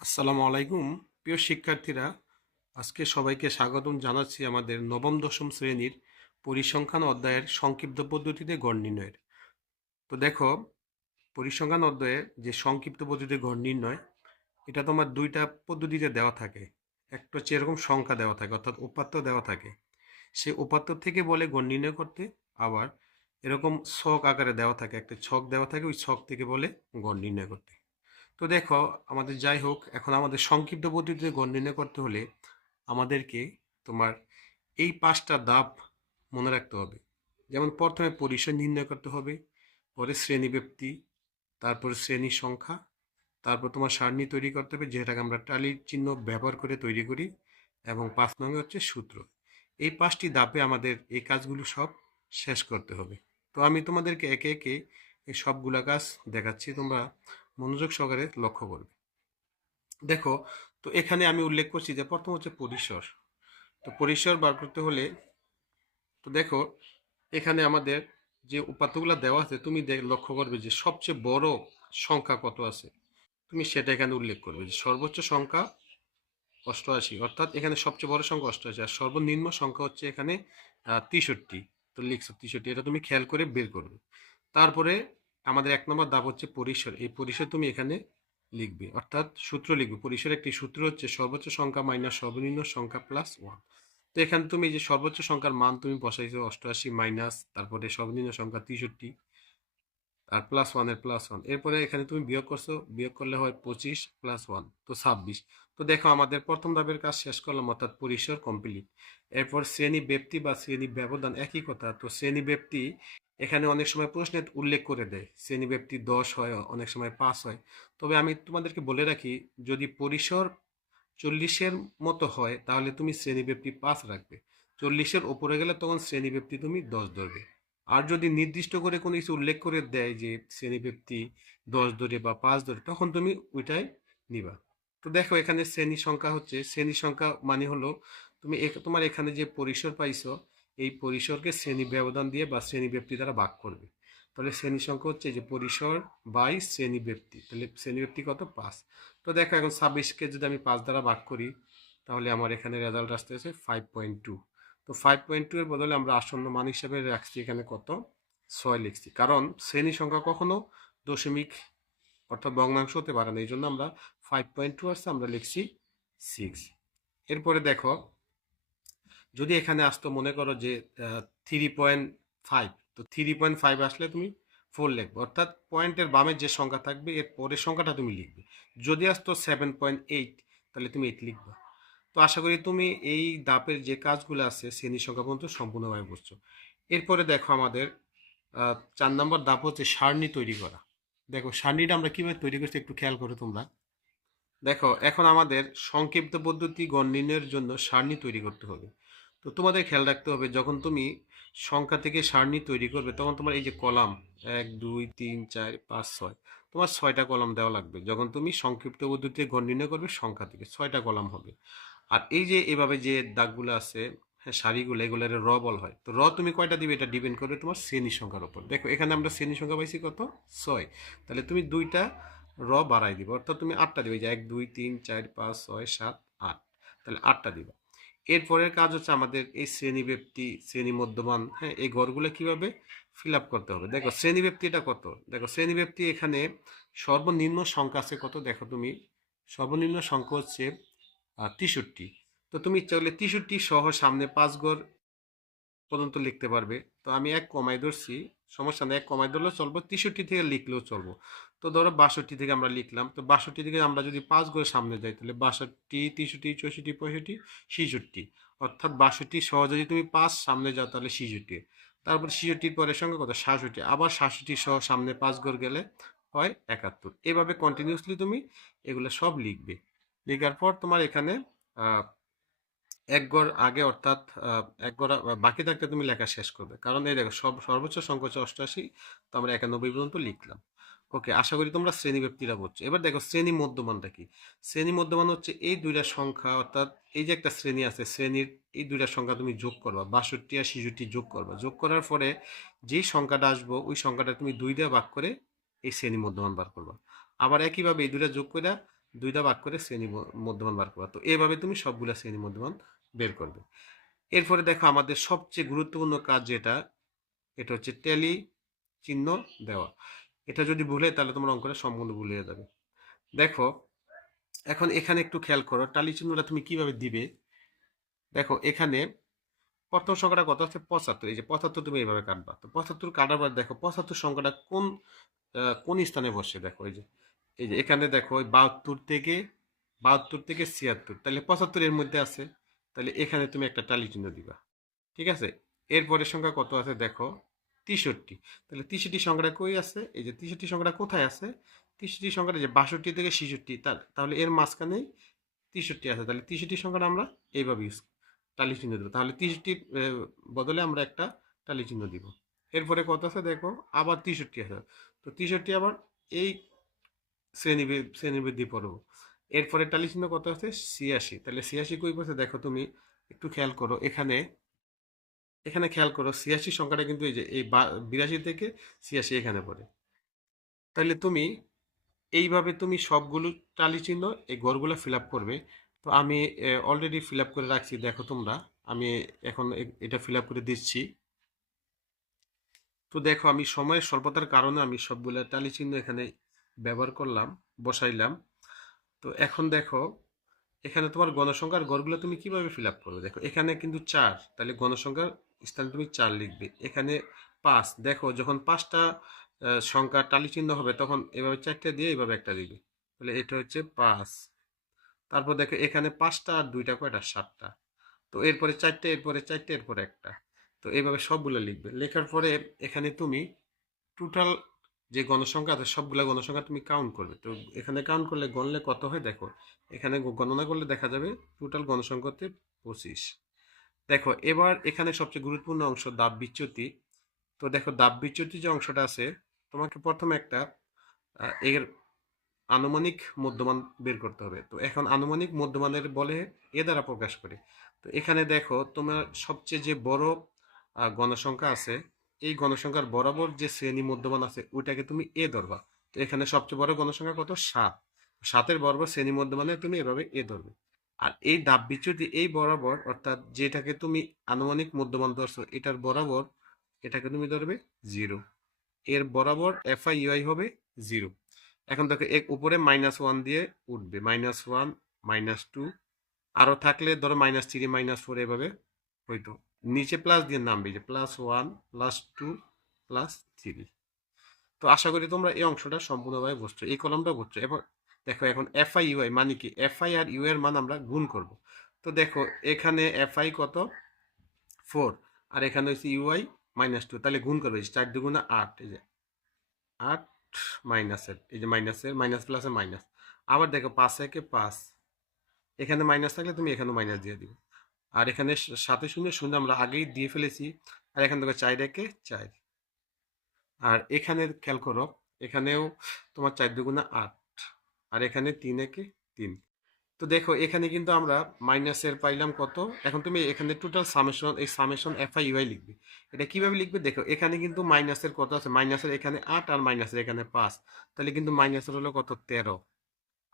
আসসালামু আলাইকুম প্রিয় শিক্ষার্থীরা, আজকে সবাইকে স্বাগতম জানাচ্ছি আমাদের নবম দশম শ্রেণীর পরিসংখ্যান অধ্যায়ের সংক্ষিপ্ত পদ্ধতিতে গড় নির্ণয়ের। তো দেখো, পরিসংখ্যান অধ্যায়ে যে সংক্ষিপ্ত পদ্ধতিতে গড় নির্ণয়, এটা তোমার দুইটা পদ্ধতিতে দেওয়া থাকে। একটা হচ্ছে এরকম সংখ্যা দেওয়া থাকে, অর্থাৎ উপাত্ত দেওয়া থাকে, সেই উপাত্ত থেকে বলে গড় নির্ণয় করতে। আবার এরকম ছক আকারে দেওয়া থাকে, একটা ছক দেওয়া থাকে, ওই ছক থেকে বলে গড় নির্ণয় করতে। তো দেখো, আমাদের যাই হোক, এখন আমাদের সংক্ষিপ্ত পদ্ধতিতে গড় নির্ণয় করতে হলে আমাদেরকে তোমার এই 5টা ধাপ মনে রাখতে হবে। যেমন প্রথমে পরিসর নির্ণয় করতে হবে, পরে শ্রেণীব্যাপ্তি, তারপর শ্রেণী সংখ্যা, তারপর তোমার সারণী তৈরি করতে হবে, যেটাকে আমরা টালির চিহ্ন ব্যবহার করে তৈরি করি, এবং 5 নং হচ্ছে সূত্র। এই 5টি ধাপে আমাদের এই কাজগুলো সব শেষ করতে হবে। তো আমি তোমাদেরকে একে একে এই সবগুলা কাজ দেখাচ্ছি, তোমরা মনোযোগ সহকারে লক্ষ্য করবে। দেখো, তো এখানে আমি উল্লেখ করছি যে প্রথম হচ্ছে পরিসর। তো পরিসর বার করতে হলে, তো দেখো, এখানে আমাদের যে উপাত্তগুলো দেওয়া আছে, তুমি লক্ষ্য করবে যে সবচেয়ে বড় সংখ্যা কত আছে, তুমি সেটা এখানে উল্লেখ করবে যে সর্বোচ্চ সংখ্যা 88, অর্থাৎ এখানে সবচেয়ে বড় সংখ্যা 88, আর সর্বনিম্ন সংখ্যা হচ্ছে এখানে 63। তো লিখছো 63, এটা তুমি খেয়াল করে বের করবে। তারপরে আমাদের 1 নম্বর ধাপ হচ্ছে পরিসর। এই পরিসর তুমি এখানে লিখবে, অর্থাৎ সূত্র লিখবে। পরিসরের একটি সূত্র হচ্ছে সর্বোচ্চ সংখ্যা মাইনাস সর্বনিম্ন সংখ্যা প্লাস 1। তো এখানে তুমি যে সর্বোচ্চ সংখ্যার মান তুমি বসাইছো 88, মাইনাস তারপরে সর্বনিম্ন সংখ্যা 63, আর +1 এর +1, এরপরে এখানে তুমি বিয়োগ করছো, বিয়োগ করলে হয় 25 + 1, তো 26। তো দেখো, আমাদের প্রথম ধাপের কাজ শেষ করলাম, অর্থাৎ পরিসর কমপ্লিট। এরপর শ্রেণী ব্যক্তি বা শ্রেণী ব্যবধান একই কথা। তো শ্রেণী ব্যক্তি এখানে অনেক সময় প্রশ্নে উল্লেখ করে দেয়, শ্রেণী ব্যক্তি 10 হয়, অনেক সময় 5 হয়। তবে আমি তোমাদেরকে বলে রাখি, যদি পরিসর 40-এর মতো হয় তাহলে তুমি শ্রেণী ব্যক্তি 5 রাখবে, 40-এর ওপরে গেলে তখন শ্রেণী ব্যক্তি তুমি 10 ধরবে। আর যদি নির্দিষ্ট করে কোনো কিছু উল্লেখ করে দেয় যে শ্রেণীব্যক্তি 10 ধরে বা 5 ধরে, তখন তুমি ওইটাই নিবা। তো দেখো, এখানে শ্রেণী সংখ্যা হচ্ছে, শ্রেণী সংখ্যা মানে হলো তুমি তোমার এখানে যে পরিসর পাইছো, এই পরিসরকে শ্রেণী ব্যবধান দিয়ে বা শ্রেণী ব্যক্তি দ্বারা ভাগ করবে। তাহলে শ্রেণী সংখ্যা হচ্ছে যে পরিসর বাই শ্রেণী ব্যক্তি, তাহলে শ্রেণী ব্যক্তি কত? 5। তো দেখো, এখন 26-কে যদি আমি 5 দ্বারা ভাগ করি, তাহলে আমার এখানে রেজাল্ট আসতে আছে 5.2। তো 5.2 এর বদলে আমরা আসন্ন মান হিসাবে রাখছি এখানে কত? 6 লিখছি, কারণ শ্রেণী সংখ্যা কখনো দশমিক অর্থাৎ ভগ্নাংশ হতে পারে না, এই জন্য আমরা 5.2 আসছে, আমরা লিখছি 6। এরপরে দেখো, যদি এখানে আসতো মনে করো যে 3.5, তো 3.5 আসলে তুমি 4 লিখবে, অর্থাৎ পয়েন্টের বামের যে সংখ্যা থাকবে এর পরের সংখ্যাটা তুমি লিখবে। যদি আসতো 7.8, তাহলে তুমি 8 লিখবা। তো আশা করি তুমি এই ধাপের যে কাজগুলো আছে শ্রেণী সংখ্যা পর্যন্ত সম্পূর্ণভাবে বুঝছো। এরপরে দেখো, আমাদের 4 নম্বর ধাপ হচ্ছে সারণী তৈরি করা। দেখো, সারণীটা আমরা কিভাবে তৈরি করছি একটু খেয়াল করো তোমরা। দেখো, এখন আমাদের সংক্ষিপ্ত পদ্ধতি গড় নির্ণয়ের জন্য সারণী তৈরি করতে হবে। তো তোমাদের খেয়াল রাখতে হবে, যখন তুমি সংখ্যা থেকে সারণী তৈরি করবে, তখন তোমার এই যে কলাম 1 2 3 4 5 6, তোমার 6টা কলাম দেওয়া লাগবে। যখন তুমি সংক্ষিপ্ত পদ্ধতিতে গড় নির্ণয় করবে সংখ্যা থেকে, 6টা কলাম হবে। আর এই যে এভাবে যে দাগগুলো আছে, হ্যাঁ, সারিগুলো, এগুলোর র বল হয়। তো র তুমি কয়টা দিবে এটা ডিপেন্ড করবে তোমার শ্রেণী সংখ্যার উপর। দেখো, এখানে আমরা শ্রেণী সংখ্যা পাইছি কত? 6। তাহলে তুমি 2টা বাড়াই দিবে, অর্থাৎ তুমি 8টা দিবে, যে 1 2 3 4 5 6 7 8, তাহলে 8টা দিবে। এরপরের কাজ হচ্ছে আমাদের এই শ্রেণী ব্যক্তি, শ্রেণী মধ্যমান, হ্যাঁ, এই ঘরগুলো কিভাবে ফিল আপ করতে হবে। দেখো, শ্রেণী ব্যক্তিটা কত? দেখো, শ্রেণী ব্যক্তি এখানে সর্বনিম্ন সংখ্যা আছে কত? দেখো, তুমি সর্বনিম্ন সংখ্যা হচ্ছে 63। তো তুমি চাইলে 63 সহ সামনে 5 ঘর পর্যন্ত লিখতে পারবে। তো আমি 1 কমাই ধরছি, সমস্যা নেই, 1 কমাই ধরলেও চলবো, 63 থেকে লিখলেও চলবো। তো ধরো 62 থেকে আমরা লিখলাম, তো 62 থেকে আমরা যদি 5 ঘর সামনে যাই, তাহলে 62 63 64 65 66, অর্থাৎ 62 সহ যদি তুমি 5 সামনে যাও তাহলে 66, তারপর 66-র পরের সঙ্গে কত? 67, আবার 67 সহ সামনে 5 ঘর গেলে হয় 71। এভাবে কন্টিনিউসলি তুমি এগুলো সব লিখবে। লেখার পর তোমার এখানে আহ, 1 ঘর আগে, অর্থাৎ 1 ঘর বাকি থাকতে তুমি লেখা শেষ করবে, কারণ এই দেখো সর্বোচ্চ সংখ্যা হচ্ছে 88, তো আমরা 91 পর্যন্ত লিখলাম। ওকে, আশা করি তোমরা শ্রেণী ব্যক্তিরা বুঝছো। এবার দেখো, শ্রেণী মধ্যমানটা কি? শ্রেণী মধ্যমান হচ্ছে এই দুইটা সংখ্যা, অর্থাৎ এই যে একটা শ্রেণী আছে, শ্রেণীর এই দুইটা সংখ্যা তুমি যোগ করবা, 62 আর 66 যোগ করবা। যোগ করার পরে যেই সংখ্যাটা আসবো ওই সংখ্যাটা তুমি 2 দিয়ে ভাগ করে এই শ্রেণী মধ্যমান বার করবা। আবার একইভাবে এই দুইটা যোগ করে দুইটা ভাগ করে শ্রেণী মধ্যমান বার করবা। তো এইভাবে তুমি সবগুলা শ্রেণী মধ্যমান বের করবে। এরপরে দেখো আমাদের সবচেয়ে গুরুত্বপূর্ণ কাজ যেটা, এটা হচ্ছে ট্যালি চিহ্ন দেওয়া। এটা যদি ভুলে তাহলে তোমার অঙ্কটা সম্পূর্ণ ভুল হয়ে যাবে। দেখো এখন এখানে একটু খেয়াল করো টালি চিহ্নটা তুমি কিভাবে দিবে। দেখো এখানে প্রথম সংখ্যাটা কত আছে 75, এই যে 75 তুমি এইভাবে কাটবা। তো 75 কাটার পর দেখো 75 সংখ্যাটা কোন স্থানে বসে, দেখো এই যে এখানে দেখো 72 থেকে 76, তাহলে 75 এর মধ্যে আছে, তাহলে এখানে তুমি একটা টালি চিহ্ন দিবা। ঠিক আছে, এরপরের সংখ্যা কত আছে দেখো 63, তাহলে 63 সংখ্যাটা কই আছে, এই যে 63 সংখ্যাটা কোথায় আছে, 63 সংখ্যাটা যে 62 থেকে 66, তাহলে এর মাঝখানেই 63 আছে, তাহলে 63 সংখ্যাটা আমরা এইভাবে টালি চিহ্ন দেবো, তাহলে 63 বদলে আমরা একটা টালি চিহ্ন দিব। এরপরে কত আছে দেখো আবার 63 আছে, তো 63 আবার এই শ্রেণীবৃদ্ধি পড়ব। এরপরে টালি চিহ্ন কত আছে 86, তাহলে 86 কই পড়ছে দেখো তুমি একটু খেয়াল করো, এখানে এখানে খেয়াল করো 86 সংখ্যাটা কিন্তু এই যে এই 82 থেকে 86 এখানে পড়ে। তাহলে তুমি এইভাবে তুমি সবগুলো টালি চিহ্ন এই ঘরগুলো ফিল আপ করবে। তো আমি অলরেডি ফিল আপ করে রাখছি, দেখো তোমরা, আমি এখন এটা ফিল আপ করে দিচ্ছি। তো দেখো আমি সময়ের স্বল্পতার কারণে আমি সবগুলো টালি চিহ্ন এখানে ব্যবহার করলাম, বসাইলাম। তো এখন দেখো এখানে তোমার গণসংখ্যার ঘরগুলো তুমি কিভাবে ফিল আপ করবে। দেখো এখানে কিন্তু 4, তাহলে গণসংখ্যার স্থানে তুমি 4 লিখবে। এখানে 5, দেখো যখন 5টা সংখ্যা টালি চিহ্ন হবে তখন এভাবে 4টে দিয়ে এভাবে একটা দিবে, তাহলে এটা হচ্ছে 5। তারপর দেখো এখানে 5টা আর 2টা কয়টা 7টা, তো এরপরে 4টে, এরপরে 4টে, এরপরে একটা, তো এইভাবে সবগুলো লিখবে। লেখার পরে এখানে তুমি টোটাল যে গণসংখ্যা আছে সবগুলা গণসংখ্যা তুমি কাউন্ট করবে। তো এখানে কাউন্ট করলে গণলে কত হয় দেখো, এখানে গণনা করলে দেখা যাবে টোটাল গণসংখ্যাতে 25। দেখো এবার এখানে সবচেয়ে গুরুত্বপূর্ণ অংশ দাব বিচ্যুতি। তো দেখো দাব বিচ্যুতি যে অংশটা আছে, তোমাকে প্রথমে একটা এর আনুমানিক মধ্যমান বের করতে হবে। তো এখন আনুমানিক মধ্যমানের বলে এ দ্বারা প্রকাশ করে। তো এখানে দেখো তোমার সবচেয়ে যে বড় গণসংখ্যা আছে, এই গণসংখ্যার বরাবর যে শ্রেণী মধ্যমান আছে ওইটাকে তুমি এ ধরবা। তো এখানে সবচেয়ে বড় গণসংখ্যা কত 7, 7-এর বরাবর শ্রেণী মধ্যমানে তুমি এভাবে এ ধরবে। আর এই দাব বিচ্যুতি এই বরাবর, অর্থাৎ যেটাকে তুমি আনুমানিক মধ্যমান ধরছো এটার বরাবর এটাকে তুমি ধরবে 0, এর বরাবর এফআই ইউআই হবে 0। এখন দেখো এক উপরে -1 দিয়ে উঠবে, -1, -2, আরো থাকলে ধরো -3, -4 এভাবে হইতো, নিচে প্লাস দিয়ে নামবে যে +1, +2, +3। তো আশা করি তোমরা এই অংশটা সম্পূর্ণভাবে বুঝছো, এই কলমটা বুঝছো। এবার দেখো এখন এফআই ইউআই মানে কি, এফআই আর ইউ এর মান আমরা গুণ করব। তো দেখো এখানে এফআই কত 4, আর এখানে হচ্ছে ইউআই -2, তাহলে গুণ করবে 4 দুগুণে 8, এই যে 8 মাইনাসের, এই যে মাইনাসের মাইনাস প্লাসের মাইনাস। আবার দেখো 5 একে 5, এখানে মাইনাস থাকলে তুমি এখানে মাইনাস দিয়ে দিবে। আর এখানে 7 0 0 আমরা আগেই দিয়ে ফেলেছি। আর এখান থেকে 4 একে 4, আর এখানে খেয়াল করো এখানেও তোমার 4 দুগুণে 8, আর এখানে 3 একে 3। তো দেখো এখানে কিন্তু আমরা মাইনাসের পাইলাম কত। এখন তুমি এখানে টোটাল সামেশন, এই সামেশন এফআই ইউআই লিখবে। এটা কিভাবে লিখবে দেখো, এখানে কিন্তু মাইনাসের কত আছে, মাইনাসের এখানে 8 আর মাইনাসের এখানে 5, তাহলে কিন্তু মাইনাসের হলো কত 13।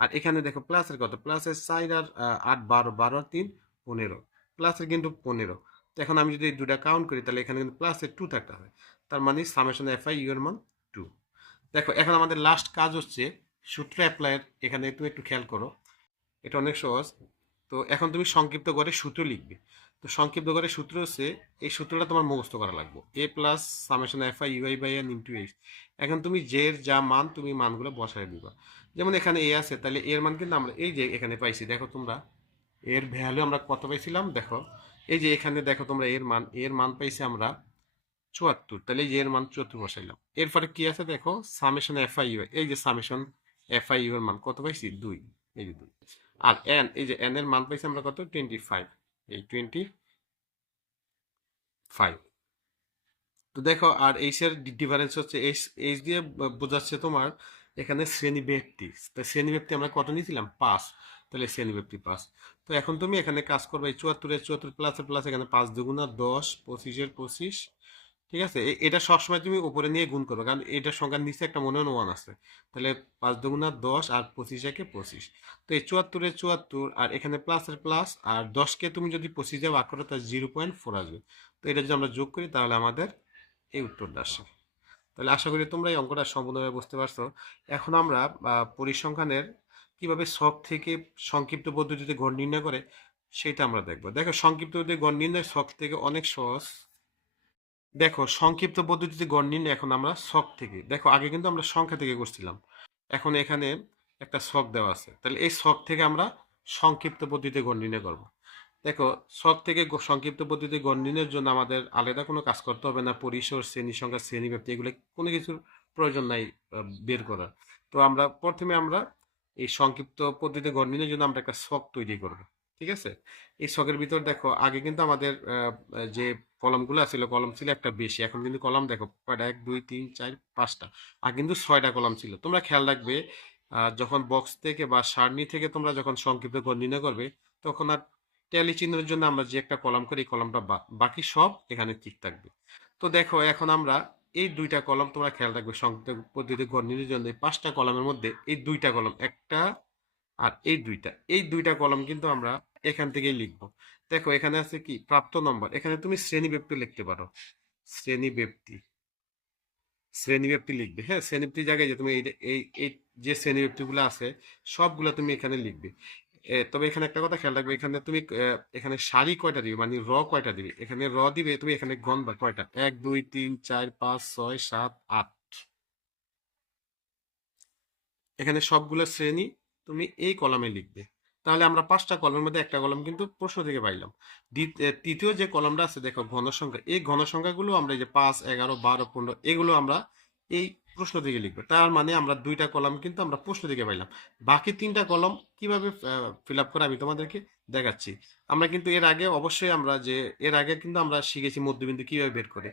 আর এখানে দেখো প্লাসের কত, প্লাসের 4 আর 8 12, 12 আর 3 15, প্লাসের কিন্তু 15। তো এখন আমি যদি এই দুটা কাউন্ট করি তাহলে এখানে কিন্তু প্লাসের 2 থাকতে হবে, তার মানে সামেশন এফআই ইউ এর মান 2। দেখো এখন আমাদের লাস্ট কাজ হচ্ছে সূত্র অ্যাপ্লাইয়ের। এখানে তুমি একটু খেয়াল করো, এটা অনেক সহজ। তো এখন তুমি সংক্ষিপ্ত করে সূত্র লিখবে। তো সংক্ষিপ্ত করে সূত্র হচ্ছে, এই সূত্রটা তোমার মুখস্থ করা লাগবে, A plus summation F I UI by N into H. এখন তুমি জের যা মান তুমি মানগুলো বসায় দিবা। যেমন এখানে এ আছে, তাহলে এর মান কিন্তু আমরা এই যে এখানে পাইছি, দেখো তোমরা এর ভ্যালু আমরা কত পাইছিলাম দেখো, এই যে এখানে দেখো তোমরা এর মান পাইছি আমরা 74, তাহলে এই যে এর মান 74 বসাইলাম। এরপরে কি আছে দেখো সামেশন এফ আই ইউআই, এই যে সামেশন এফ আই ইউ এর মান কত পাইছি 2, এই যে 2। আর এন, এই যে এন এর মান পাইছি আমরা কত 25, এই 25। তো দেখো আর এইচ এর ডিফারেন্স হচ্ছে এইচ দিয়ে বোঝাচ্ছে তোমার এখানে শ্রেণী ব্যক্তি। তো শ্রেণী ব্যক্তি আমরা কত নিয়েছিলাম 5, তাহলে শ্রেণী ব্যক্তি 5। তো এখন তুমি এখানে কাজ করবে এই 74 এর 74 প্লাসের প্লাস, এখানে 5 দুগুণা 10, 25 এর 25, ঠিক আছে, এটা সবসময় তুমি উপরে নিয়ে গুণ করবে, কারণ এটার সংখ্যার নিচে একটা মনে হয় ওয়ান আছে। তাহলে 5 × 2 = 10 আর 25 × 25। তো এই 74 আর এখানে প্লাসের প্লাস, আর 10কে তুমি যদি 25 ভাগ করো তাহলে 0.4 আসবে। তো এটা যদি আমরা যোগ করি তাহলে আমাদের এই উত্তরটা আসে। তাহলে আশা করি তোমরা এই অঙ্কটা সম্পূর্ণভাবে বুঝতে পারছো। এখন আমরা পরিসংখ্যানের কিভাবে ছক থেকে সংক্ষিপ্ত পদ্ধতিতে গড় নির্ণয় করে সেটা আমরা দেখবো। দেখো, সংক্ষিপ্ত পদ্ধতিতে গড় নির্ণয় ছক থেকে অনেক সহজ। দেখো, সংক্ষিপ্ত পদ্ধতিতে গড় নির্ণয় এখন আমরা ছক থেকে, দেখো আগে কিন্তু আমরা সংখ্যা থেকে করছিলাম, এখন এখানে একটা ছক দেওয়া আছে, তাহলে এই ছক থেকে আমরা সংক্ষিপ্ত পদ্ধতিতে গড় নির্ণয় করব। দেখো, ছক থেকে সংক্ষিপ্ত পদ্ধতিতে গড় নির্ণয়ের জন্য আমাদের আলাদা কোনো কাজ করতে হবে না, পরিসর, শ্রেণী সংখ্যা, শ্রেণী ব্যাপ্তি, এগুলো কোনো কিছুর প্রয়োজন নাই বের করার। তো আমরা প্রথমে আমরা এই সংক্ষিপ্ত পদ্ধতিতে গড় নির্ণয়ের জন্য আমরা একটা ছক তৈরি করব। ঠিক আছে, এই ছকের ভিতর দেখো আগে কিন্তু আমাদের যে কলমগুলো ছিল, কলম ছিল একটা বেশি, এখন কিন্তু কলম দেখো কয়টা, 1 2 3 4 5টা। আর কিন্তু 6টা কলম ছিল। তোমরা খেয়াল রাখবে, যখন বক্স থেকে বা সারণী থেকে তোমরা যখন সংক্ষিপ্ত গড় নির্ণয় করবে, তখন আর ট্যালি চিহ্নের জন্য আমরা যে একটা কলাম করি, এই কলমটা বাদ, বাকি সব এখানে ঠিক থাকবে। তো দেখো, এখন আমরা এই দুইটা কলম, তোমরা খেয়াল রাখবে সংক্ষিপ্ত পদ্ধতিতে গড় নির্ণয়ের জন্য এই 5টা কলমের মধ্যে এই দুইটা কলম, একটা আর এই দুইটা কলম কিন্তু আমরা এখান থেকেই লিখবো। দেখো, এখানে আছে কি প্রাপ্ত নম্বর, এখানে তুমি শ্রেণী ব্যক্তি লিখতে পারো, শ্রেণী ব্যক্তি, শ্রেণী ব্যক্তি লিখবে। হ্যাঁ, শ্রেণী ব্যক্তির জায়গায় যে তুমি এই যে শ্রেণী ব্যক্তিগুলো আছে সবগুলো তুমি এখানে লিখবে। তবে এখানে একটা কথা খেয়াল রাখবে, এখানে তুমি এখানে সারি কয়টা দিবে, মানে কয়টা দিবে, এখানে দিবে, তুমি এখানে গণবা কয়টা, 1 2 3 4 5 6 7 8, এখানে সবগুলো শ্রেণী তুমি এই কলামে লিখবে। তাহলে আমরা 5টা কলমের মধ্যে একটা কলম কিন্তু প্রশ্ন থেকে পাইলাম। তৃতীয় যে কলমটা আছে দেখো ঘনসংখ্যা, এই ঘনসংখ্যাগুলো আমরা এই যে 5 11 12 15 এগুলো আমরা এই প্রশ্ন থেকে লিখবো। তার মানে আমরা দুইটা কলম কিন্তু আমরা প্রশ্ন থেকে পাইলাম। বাকি 3টা কলম কিভাবে ফিল আপ করে আমি তোমাদেরকে দেখাচ্ছি। আমরা কিন্তু এর আগে কিন্তু আমরা শিখেছি মধ্যবিন্দু কিভাবে বের করে।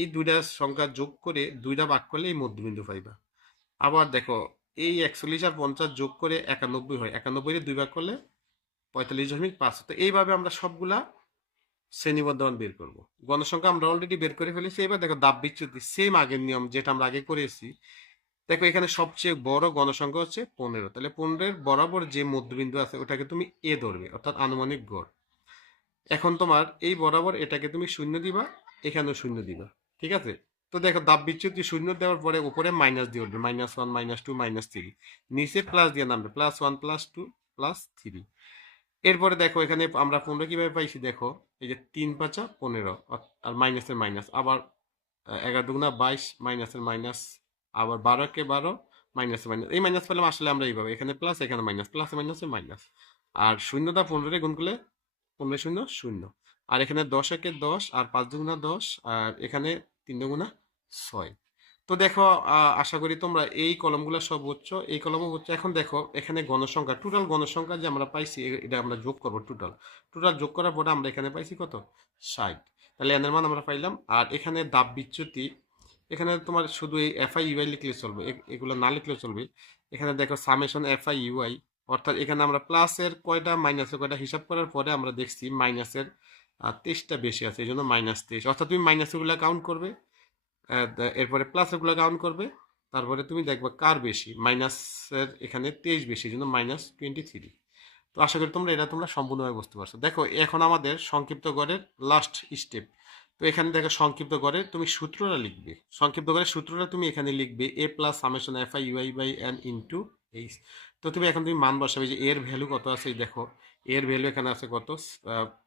এই দুইটা সংখ্যা যোগ করে দুইটা ভাগ করলে এই মধ্যবিন্দু পাইবা। আবার দেখো, এই 41 আর 50 যোগ করে 91 হয়, 91 দুই ভাগ করলে 45.5। তো এইভাবে আমরা সবগুলা শ্রেণীবদ্ধ মান বের করব। গণসংখ্যা আমরা অলরেডি বের করে ফেলেছি। এবার দেখো দাব বিচ্যুতি, সেম আগের নিয়ম যেটা আমরা আগে করেছি। দেখো, এখানে সবচেয়ে বড় গণসংখ্যা হচ্ছে 15, তাহলে 15 বরাবর যে মধ্যবিন্দু আছে ওটাকে তুমি এ ধরবে, অর্থাৎ আনুমানিক গড়। এখন তোমার এই বরাবর এটাকে তুমি শূন্য দিবা, এখানেও শূন্য দিবা। ঠিক আছে, তো দেখো দাব বিচ্যুতি শূন্য দেওয়ার পরে উপরে মাইনাস দিয়ে উঠবে, -1 -2 -3, নিচে প্লাস দিয়ে নামবে, +1 +2 +3। এরপরে দেখো এখানে আমরা 15 কিভাবে পাইছি, দেখো এই যে 3 5 15 আর মাইনাসের মাইনাস, আবার 11 2 22 মাইনাসের মাইনাস, আবার 12 কে 12 মাইনাসের মাইনাস, এই মাইনাস পেলাম আসলে আমরা এইভাবে, এখানে প্লাস এখানে মাইনাস, প্লাসে মাইনাসে মাইনাস। আর শূন্যটা 15 গুণ করলে 15 শূন্য শূন্য, আর এখানে 10 একে 10 আর 5 দুগুণা 10, আর এখানে 3 দুগুণা 6। তো দেখো, আশা করি তোমরা এই কলমগুলো সব বুঝছো, এই কলমও বুঝছো। এখন দেখো এখানে গণসংখ্যা, টোটাল গণসংখ্যা যে আমরা পাইছি এটা আমরা যোগ করবো, টোটাল টোটাল যোগ করার পরে আমরা এখানে পাইছি কত, 60। তাহলে এনের মান আমরা পাইলাম। আর এখানে দাব বিচ্যুতি, এখানে তোমার শুধু এই এফআই ইউআই লিখলে চলবে, এগুলো না লিখলে চলবে। এখানে দেখো সামেশন এফআই ইউআই, অর্থাৎ এখানে আমরা প্লাসের কয়টা মাইনাসের কয়টা হিসাব করার পরে আমরা দেখছি মাইনাসের 23টা বেশি আছে, এই জন্য -23। অর্থাৎ তুমি মাইনাসগুলো কাউন্ট করবে, এরপরে প্লাসের গুলো কাউন্ট করবে, তারপরে তুমি দেখবে কার বেশি, মাইনাসের এখানে 23 বেশি, এই জন্য -23। তো আশা করি তোমরা সম্পূর্ণভাবে বুঝতে পারছো। দেখো, এখন আমাদের সংক্ষিপ্ত গড়ের লাস্ট স্টেপ। তো এখানে দেখো সংক্ষিপ্ত গড়ের তুমি সূত্রটা লিখবে, সংক্ষিপ্ত গড়ের সূত্রটা তুমি এখানে লিখবে a+summation fi ui/n into H. তো তুমি মান বসাবে, যে এর ভ্যালু কত আছে, এই দেখো এর ভ্যালু এখানে আছে কত,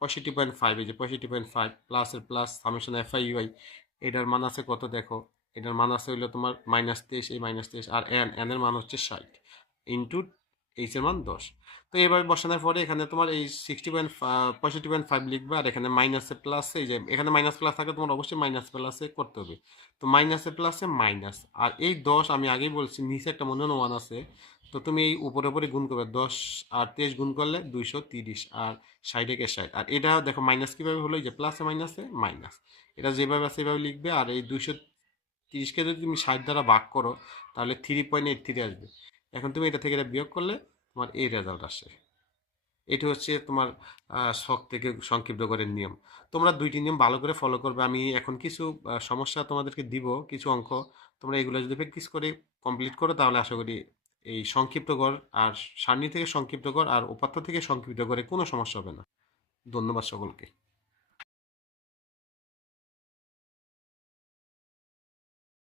65.5, এই যে 65.5 প্লাসের প্লাস সামেশন fi ui, এটার মান আছে কত, দেখো এটার মান আছে হইলো তোমার -23, এই -23, আর এন এর মান হচ্ছে 60 ইন্টু এইচ এর মান 10। তো এইভাবে বসানোর পরে এখানে তোমার এই 65 লিখবে, আর এখানে মাইনাসে প্লাসে, এই যে এখানে মাইনাস প্লাস থাকে, তোমার অবশ্যই মাইনাস প্লাসে করতে হবে। তো মাইনাসে প্লাসে মাইনাস, আর এই 10 আমি আগেই বলছি নিচে একটা মনে ওয়ান আছে, তো তুমি এই উপরে উপরে গুণ করবে, 10 আর 23 গুণ করলে 230, আর 60 একে 60। আর এটা দেখো মাইনাস কিভাবে হলো, এই যে প্লাসে মাইনাসে মাইনাস, এটা যেভাবে আছে সেভাবে লিখবে। আর এই 230কে যদি তুমি 60 দ্বারা ভাগ করো তাহলে 3.83 আসবে। এখন তুমি এটা থেকে এটা বিয়োগ করলে তোমার এই রেজাল্ট আসে। এটা হচ্ছে তোমার ছক থেকে সংক্ষিপ্ত করার নিয়ম। তোমরা ২টি নিয়ম ভালো করে ফলো করবে। আমি এখন কিছু সমস্যা তোমাদেরকে দিব, কিছু অঙ্ক। তোমরা এগুলো যদি প্র্যাকটিস করে কমপ্লিট করো তাহলে আশা করি এই সংক্ষিপ্ত কর আর সারণী থেকে সংক্ষিপ্ত কর আর উপাত্ত থেকে সংক্ষিপ্ত করে কোনো সমস্যা হবে না। ধন্যবাদ সকলকে।